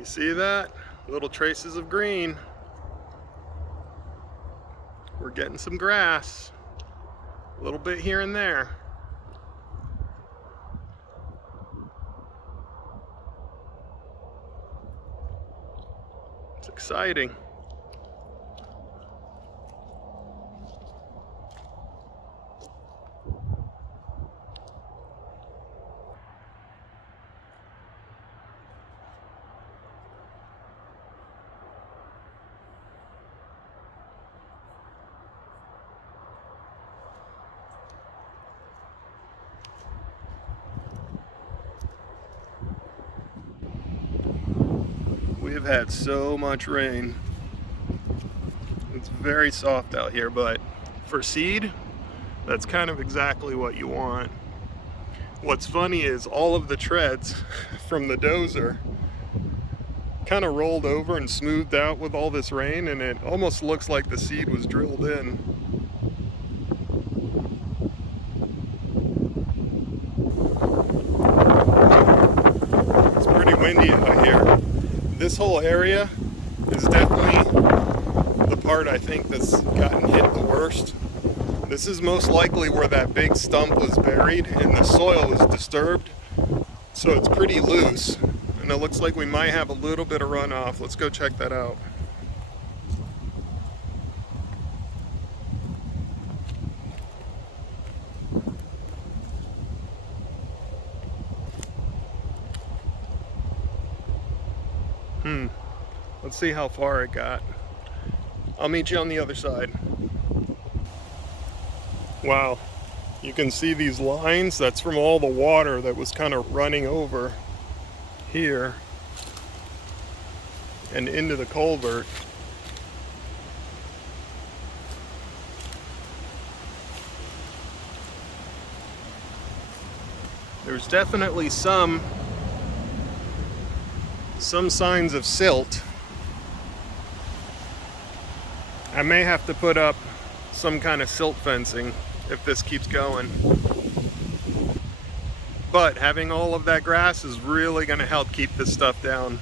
You see that? Little traces of green. We're getting some grass. A little bit here and there. It's exciting. We have had so much rain. It's very soft out here, but for seed, that's kind of exactly what you want. What's funny is all of the treads from the dozer kind of rolled over and smoothed out with all this rain, and it almost looks like the seed was drilled in. It's pretty windy out here. This whole area is definitely the part I think that's gotten hit the worst. This is most likely where that big stump was buried and the soil was disturbed, so it's pretty loose, and it looks like we might have a little bit of runoff. Let's go check that out. Let's see how far it got. I'll meet you on the other side. Wow, you can see these lines. That's from all the water that was kind of running over here and into the culvert. There's definitely some signs of silt. I may have to put up some kind of silt fencing if this keeps going. But having all of that grass is really going to help keep this stuff down.